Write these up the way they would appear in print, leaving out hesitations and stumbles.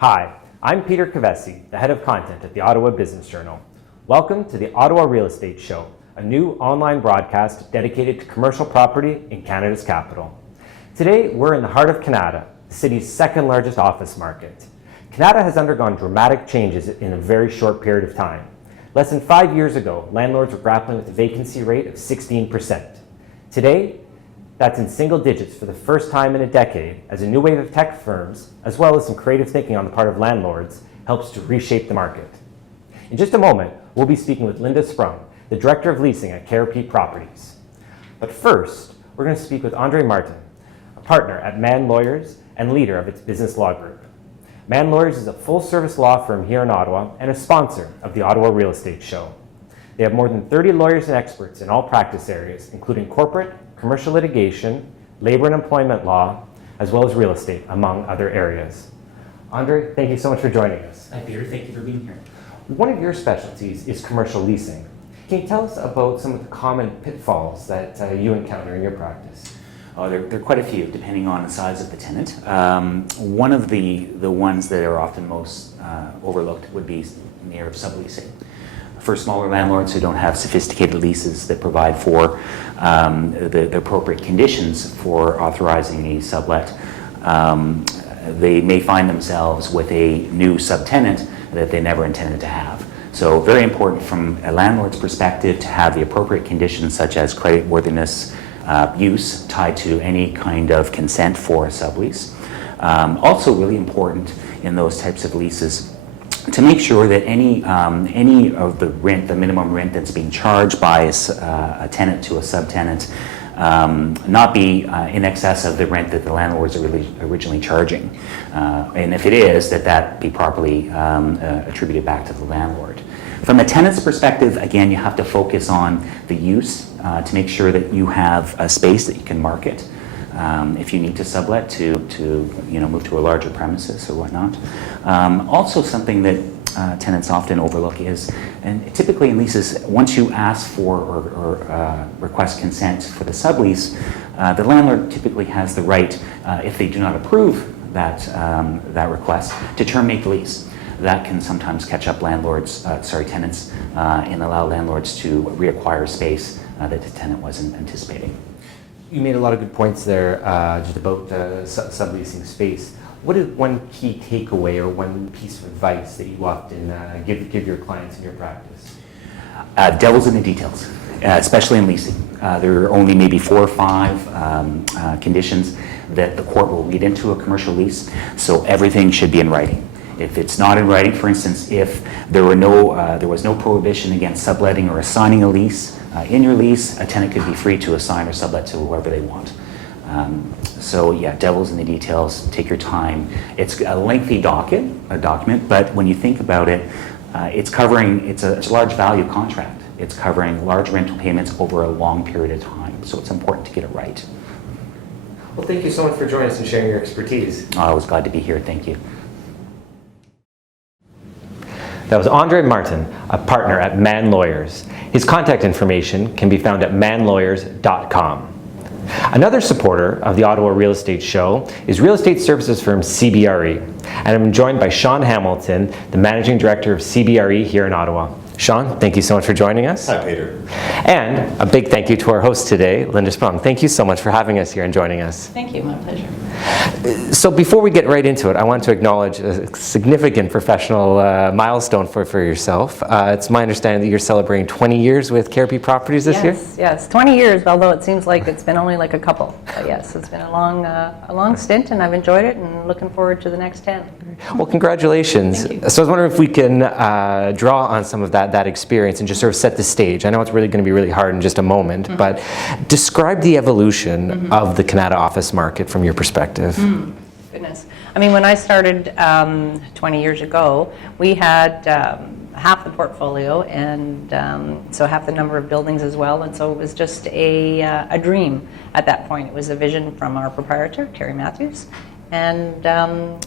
Hi, I'm Peter Kovessy, the head of content at the Ottawa Business Journal. Welcome to the Ottawa Real Estate Show, a new online broadcast dedicated to commercial property in Canada's capital. Today, we're in the heart of Canada, the city's second largest office market. Canada has undergone dramatic changes in a very short period of time. Less than 5 years ago, landlords were grappling with a vacancy rate of 16%. Today, that's in single digits for the first time in a decade, as a new wave of tech firms, as well as some creative thinking on the part of landlords, helps to reshape the market. In just a moment, we'll be speaking with Sprung, the Director of Leasing at KRP Properties. But first, we're going to speak with Andre Martin, a partner at Mann Lawyers and leader of its business law group. Mann Lawyers is a full-service law firm here in Ottawa and a sponsor of the Ottawa Real Estate Show. They have more than 30 lawyers and experts in all practice areas, including corporate, commercial litigation, labor and employment law, as well as real estate, among other areas. Andre, thank you so much for joining us. Hi, Peter. Thank you for being here. One of your specialties is commercial leasing. Can you tell us about some of the common pitfalls that you encounter in your practice? Oh, there are quite a few, depending on the size of the tenant. One of the ones that are often most overlooked would be near subleasing. For smaller landlords who don't have sophisticated leases that provide for the appropriate conditions for authorizing a sublet, they may find themselves with a new subtenant that they never intended to have. So very important from a landlord's perspective to have the appropriate conditions such as creditworthiness, use tied to any kind of consent for a sublease. Also really important in those types of leases to make sure that any of the rent, the minimum rent that's being charged by a tenant to a subtenant, not be in excess of the rent that the landlord was originally charging. And if it is, that be properly attributed back to the landlord. From a tenant's perspective, again, you have to focus on the use to make sure that you have a space that you can market. If you need to sublet to move to a larger premises or whatnot. Also something that tenants often overlook is, and typically in leases, once you ask for or request consent for the sublease, the landlord typically has the right, if they do not approve that request, to terminate the lease. That can sometimes catch up tenants and allow landlords to reacquire space that the tenant wasn't anticipating. You made a lot of good points there just about subleasing space. What is one key takeaway or one piece of advice that you often give your clients in your practice? Devil's in the details, especially in leasing. There are only maybe 4 or 5 conditions that the court will read into a commercial lease, so everything should be in writing. If it's not in writing, for instance, if there was no prohibition against subletting or assigning a lease, in your lease, a tenant could be free to assign or sublet to whoever they want. So yeah, devil's in the details. Take your time. It's a lengthy document, but when you think about it, it's a large value contract. It's covering large rental payments over a long period of time. So it's important to get it right. Well, thank you so much for joining us and sharing your expertise. I was glad to be here. Thank you. That was Andre Martin, a partner at Mann Lawyers. His contact information can be found at mannlawyers.com. Another supporter of the Ottawa Real Estate Show is real estate services firm CBRE, and I'm joined by Shawn Hamilton, the Managing Director of CBRE here in Ottawa. Shawn, thank you so much for joining us. Hi, Peter. And a big thank you to our host today, Sprung. Thank you so much for having us here and joining us. Thank you, my pleasure. So before we get right into it, I want to acknowledge a significant professional milestone for yourself. It's my understanding that you're celebrating 20 years with KRP Properties this year? Yes, 20 years, although it seems like it's been only like a couple. But yes, it's been a long stint, and I've enjoyed it, and looking forward to the next 10. Well, congratulations. Thank you. So I was wondering if we can draw on some of that experience and just sort of set the stage. I know it's really going to be really hard in just a moment, but describe the evolution of the Canada office market from your perspective. Goodness. I mean, when I started 20 years ago, we had half the portfolio and so half the number of buildings as well, and so it was just a dream at that point. It was a vision from our proprietor, Terry Matthews, and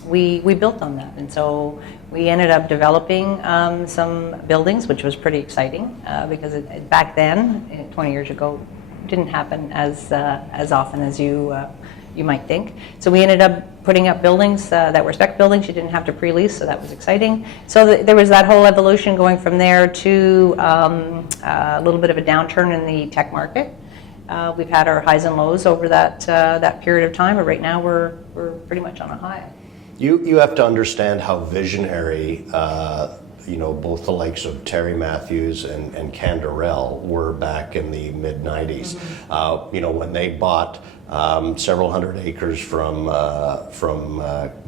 we built on that, and so we ended up developing some buildings, which was pretty exciting because back then, 20 years ago, didn't happen as often as you you might think. So we ended up putting up buildings that were spec buildings. You didn't have to pre-lease, so that was exciting. So there was that whole evolution going from there to a little bit of a downturn in the tech market. We've had our highs and lows over that period of time, but right now we're pretty much on a high. You have to understand how visionary both the likes of Terry Matthews and Canderel were back in the mid-90s. When they bought several hundred acres from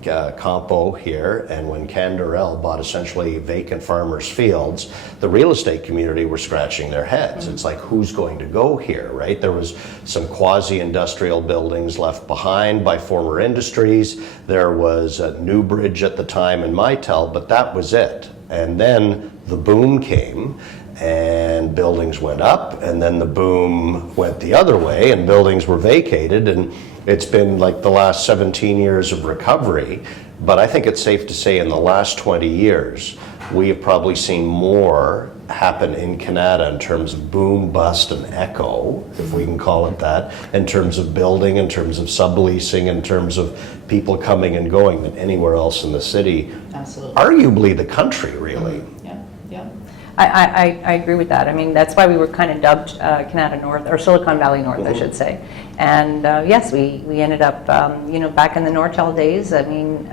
Campo here, and when Canderel bought essentially vacant farmers' fields, the real estate community were scratching their heads. It's like, who's going to go here, right? There was some quasi-industrial buildings left behind by former industries. There was a Newbridge at the time in Mitel, but that was it. And then the boom came, and buildings went up, and then the boom went the other way, and buildings were vacated, and it's been like the last 17 years of recovery. But I think it's safe to say in the last 20 years, we have probably seen more happen in Canada in terms of boom, bust, and echo, if we can call it that, in terms of building, in terms of subleasing, in terms of people coming and going than anywhere else in the city. Absolutely. Arguably the country, really. Yeah. I agree with that. I mean, that's why we were kind of dubbed Canada North, or Silicon Valley North, I should say. And yes, we ended up, back in the Nortel days, I mean,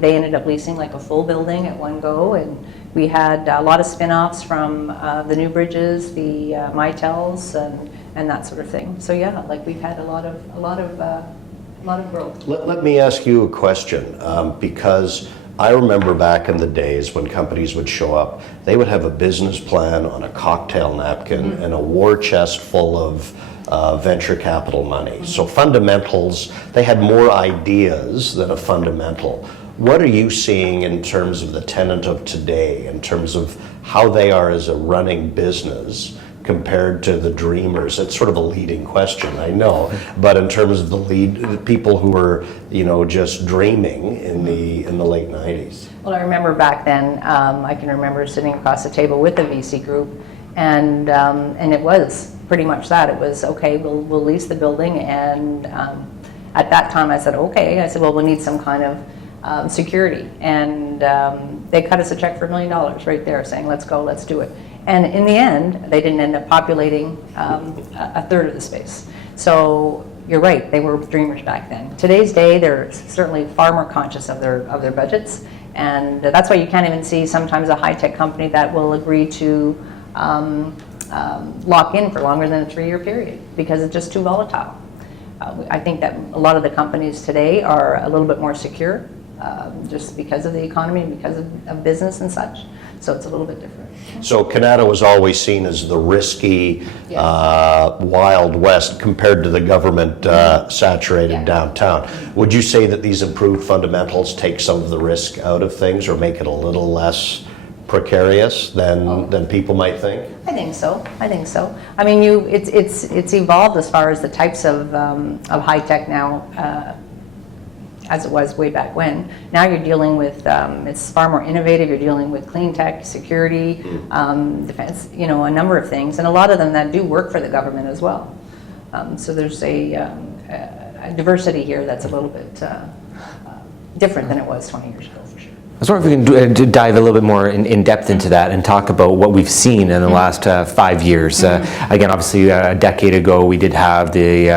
they ended up leasing like a full building at one go, and we had a lot of spin-offs from the Newbridges, the Mitels, and that sort of thing. So yeah, like we've had a lot of growth. Let me ask you a question, because I remember back in the days when companies would show up, they would have a business plan on a cocktail napkin and a war chest full of venture capital money. So fundamentals, they had more ideas than a fundamental. What are you seeing in terms of the tenant of today, in terms of how they are as a running business compared to the dreamers? It's sort of a leading question, I know, but in terms of the people who were, just dreaming in the late 90s. Well, I remember back then, I can remember sitting across the table with the VC group, and it was pretty much that. It was, okay, we'll lease the building, and at that time I said, okay. I said, well, we need some kind of security, and they cut us a check for $1 million right there, saying, let's go, let's do it. And in the end, they didn't end up populating a third of the space. So you're right, they were dreamers back then. Today's day, they're certainly far more conscious of their budgets, and that's why you can't even see sometimes a high-tech company that will agree to lock in for longer than a 3-year period, because it's just too volatile. I think that a lot of the companies today are a little bit more secure, just because of the economy, because of business and such. So it's a little bit different. So Canada was always seen as the risky Wild West compared to the government saturated downtown. Would you say that these improved fundamentals take some of the risk out of things, or make it a little less precarious than people might think? I think so. I mean, it's evolved as far as the types of high tech now, as it was way back when. Now you're dealing with, it's far more innovative. You're dealing with clean tech, security, defense, a number of things, and a lot of them that do work for the government as well. So there's a diversity here that's a little bit different than it was 20 years ago. I was wondering if we can dive a little bit more in depth into that and talk about what we've seen in the last 5 years. Again, obviously, a decade ago, we did have the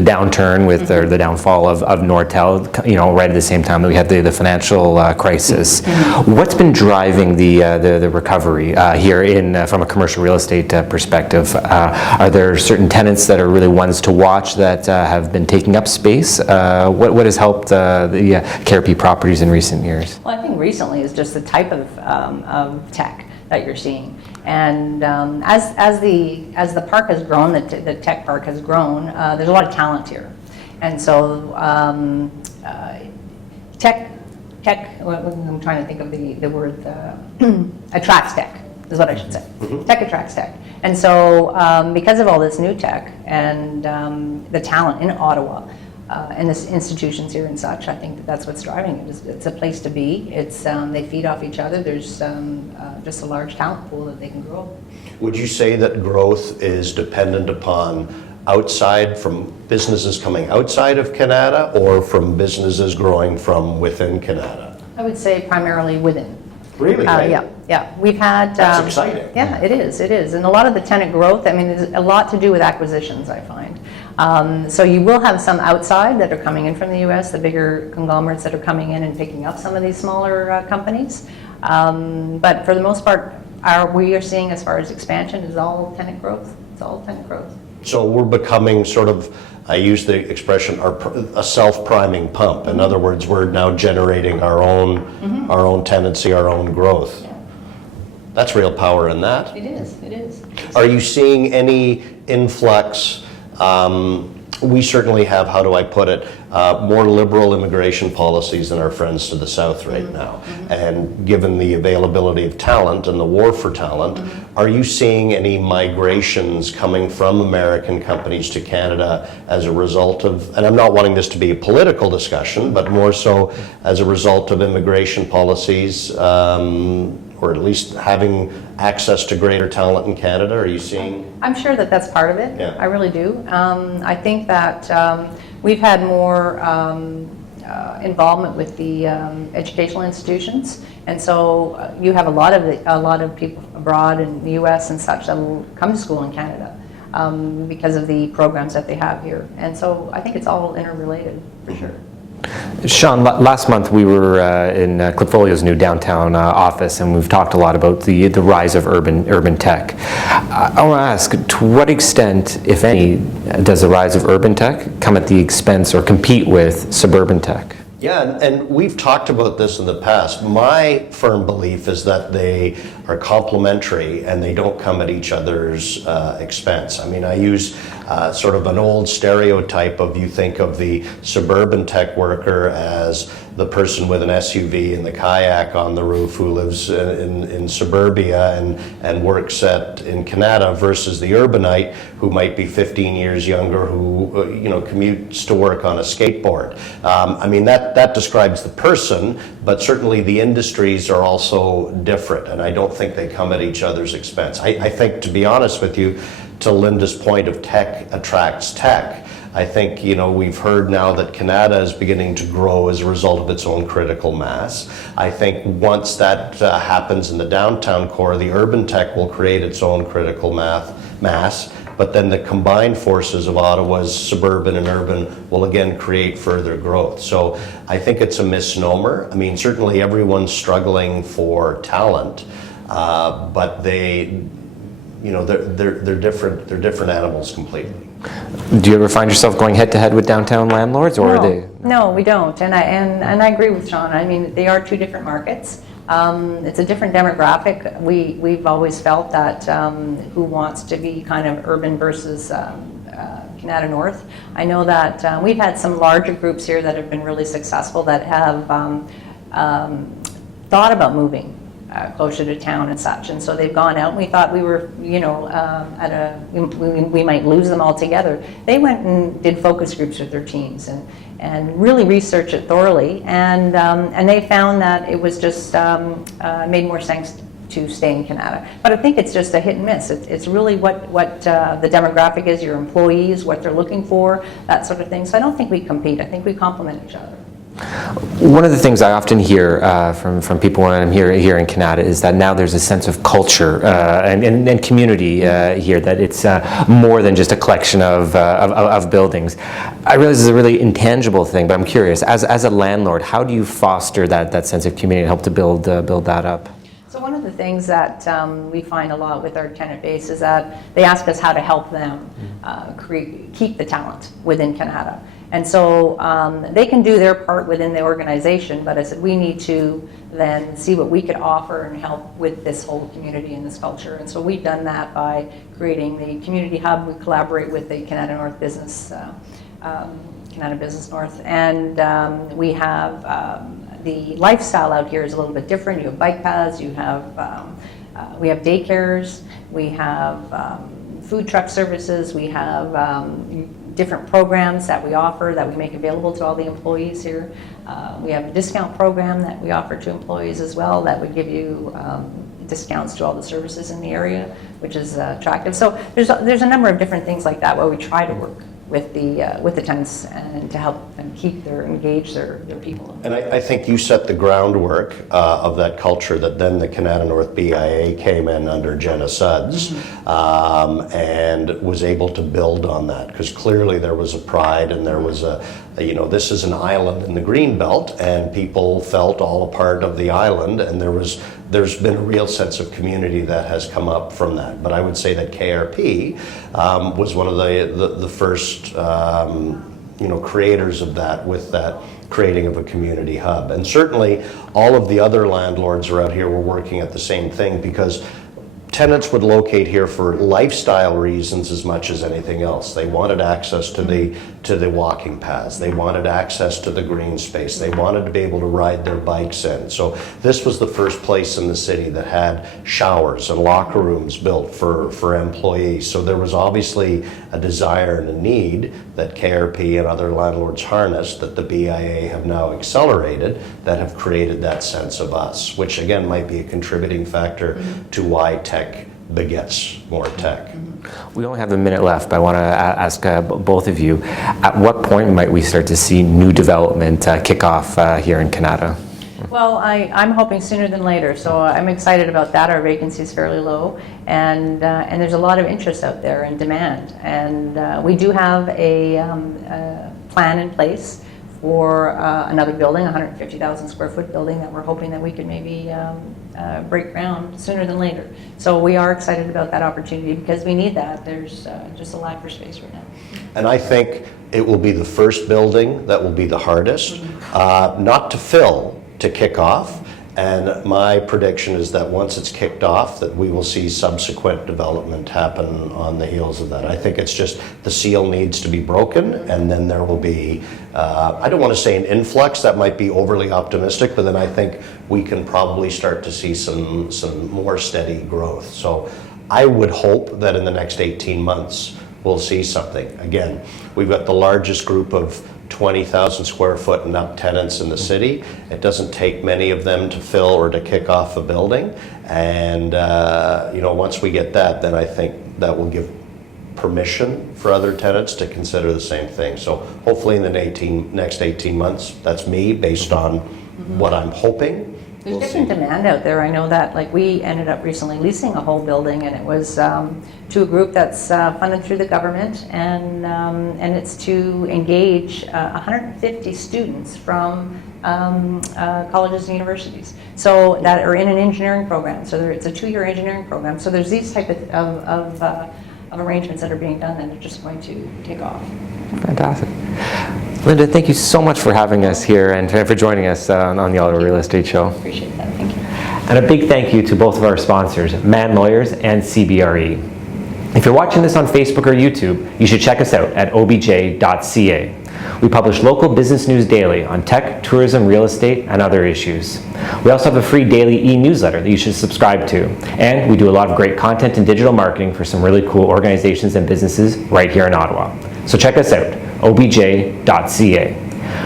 downturn with the downfall of Nortel. Right at the same time that we had the financial crisis. What's been driving the recovery here from a commercial real estate perspective? Are there certain tenants that are really ones to watch that have been taking up space? What has helped the KRP Properties in recent years? Well, I think recently is just the type of tech that you're seeing, and as the park has grown, the tech park has grown. There's a lot of talent here, and so tech. I'm trying to think of the word attracts tech is what I should say. Tech attracts tech, and so because of all this new tech and the talent in Ottawa. And the institutions here and such, I think that's what's driving it. It's a place to be. They feed off each other. There's just a large talent pool that they can grow. Would you say that growth is dependent upon outside, from businesses coming outside of Canada, or from businesses growing from within Canada? I would say primarily within. Really? Right? Yeah. We've had... That's exciting. Yeah, it is. And a lot of the tenant growth, I mean, there's a lot to do with acquisitions, I find. So you will have some outside that are coming in from the U.S., the bigger conglomerates that are coming in and picking up some of these smaller companies. But for the most part, we are seeing, as far as expansion, is all tenant growth. It's all tenant growth. So we're becoming sort of, I use the expression, a self-priming pump. In other words, we're now generating our own tenancy, our own growth. Yeah. That's real power in that. It is. Are you seeing any influx? We certainly have, how do I put it, more liberal immigration policies than our friends to the south right now. And given the availability of talent and the war for talent, are you seeing any migrations coming from American companies to Canada as a result of, and I'm not wanting this to be a political discussion, but more so as a result of immigration policies, or at least having access to greater talent in Canada? Are you seeing? I'm sure that that's part of it. Yeah. I really do. I think that we've had more involvement with the educational institutions, and so you have a lot of people abroad in the U.S. and such that will come to school in Canada because of the programs that they have here. And so I think it's all interrelated for sure. Shawn, last month we were in Clipfolio's new downtown office, and we've talked a lot about the rise of urban tech. I want to ask, to what extent, if any, does the rise of urban tech come at the expense or compete with suburban tech? Yeah, and we've talked about this in the past. My firm belief is that they are complementary and they don't come at each other's expense. I mean, I use sort of an old stereotype of, you think of the suburban tech worker as the person with an SUV and the kayak on the roof who lives in suburbia and works in Canada, versus the urbanite who might be 15 years younger, who commutes to work on a skateboard. I mean, that describes the person, but certainly the industries are also different, and I don't think they come at each other's expense. I think, to be honest with you, to Linda's point of tech attracts tech, I think, we've heard now that Canada is beginning to grow as a result of its own critical mass. I think once that happens in the downtown core, the urban tech will create its own critical mass, but then the combined forces of Ottawa's suburban and urban will again create further growth. So I think it's a misnomer. I mean, certainly everyone's struggling for talent, but they're different. They're different animals completely. Do you ever find yourself going head-to-head with downtown landlords, or are they? No, we don't, and I agree with Shawn. I mean, they are two different markets. It's a different demographic. We've always felt that who wants to be kind of urban versus Canada North. I know that we've had some larger groups here that have been really successful that have thought about moving closer to town and such, and so they've gone out, and we thought we were, we might lose them altogether. They went and did focus groups with their teams and really researched it thoroughly, and they found that it was just made more sense to stay in Canada. But I think it's just a hit and miss. It's really what the demographic is, your employees, what they're looking for, that sort of thing. So I don't think we compete. I think we complement each other. One of the things I often hear from people when I'm here in Canada is that now there's a sense of culture and community here, that it's more than just a collection of buildings. I realize it's a really intangible thing, but I'm curious, as a landlord, how do you foster that sense of community and help to build that up? So one of the things that we find a lot with our tenant base is that they ask us how to help them keep the talent within Canada. And so they can do their part within the organization, but I said we need to then see what we could offer and help with this whole community and this culture. And so we've done that by creating the community hub. We collaborate with the Canada North Business, Canada Business North, and we have the lifestyle out here is a little bit different. You have bike paths, you have we have daycares, we have food truck services, we have different programs that we offer that we make available to all the employees here. We have a discount program that we offer to employees as well that would give you discounts to all the services in the area, which is attractive. So there's a number of different things like that where we try to work with the tenants and to help them engage their people. And I think you set the groundwork of that culture that then the Kanata North BIA came in under Jenna Suds and was able to build on that, because clearly there was a pride and there was this is an island in the Greenbelt, and people felt all a part of the island, and there's been a real sense of community that has come up from that. But I would say that KRP was one of the first creators of that, with that creating of a community hub. And certainly all of the other landlords around here were working at the same thing, because tenants would locate here for lifestyle reasons as much as anything else. They wanted access to the walking paths. They wanted access to the green space. They wanted to be able to ride their bikes in. So this was the first place in the city that had showers and locker rooms built for employees. So there was obviously a desire and a need that KRP and other landlords harnessed, that the BIA have now accelerated, that have created that sense of us, which again might be a contributing factor to why tech begets more tech. We only have a minute left, but I want to ask both of you, at what point might we start to see new development kick off here in Kanata? Well, I'm hoping sooner than later, so I'm excited about that. Our vacancy is fairly low, and there's a lot of interest out there and demand. And we do have a plan in place for another building, 150,000 square foot building, that we're hoping that we could maybe break ground sooner than later. So we are excited about that opportunity, because we need that. There's just a lack for space right now. And I think it will be the first building that will be the hardest, not to fill, to kick off. And my prediction is that once it's kicked off, that we will see subsequent development happen on the heels of that. I think it's just the seal needs to be broken, and then there will be, I don't want to say an influx, that might be overly optimistic, but then I think we can probably start to see some more steady growth. So I would hope that in the next 18 months, we'll see something. Again, we've got the largest group of 20,000 square foot and up tenants in the city. It doesn't take many of them to fill or to kick off a building. And once we get that, then I think that will give permission for other tenants to consider the same thing. So hopefully in the next 18 months, that's me based on what I'm hoping. There's different demand out there. I know that, like, we ended up recently leasing a whole building, and it was to a group that's funded through the government, and it's to engage 150 students from colleges and universities, so that are in an engineering program. So it's a 2-year engineering program. So there's these type of arrangements that are being done, and they're just going to take off. Fantastic. Linda, thank you so much for having us here and for joining us on the Ottawa Real Estate Show. Appreciate that. Thank you. And a big thank you to both of our sponsors, Mann Lawyers and CBRE. If you're watching this on Facebook or YouTube, you should check us out at obj.ca. We publish local business news daily on tech, tourism, real estate, and other issues. We also have a free daily e-newsletter that you should subscribe to. And we do a lot of great content and digital marketing for some really cool organizations and businesses right here in Ottawa. So check us out, obj.ca.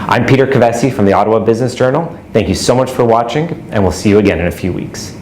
I'm Peter Kovessy from the Ottawa Business Journal. Thank you so much for watching, and we'll see you again in a few weeks.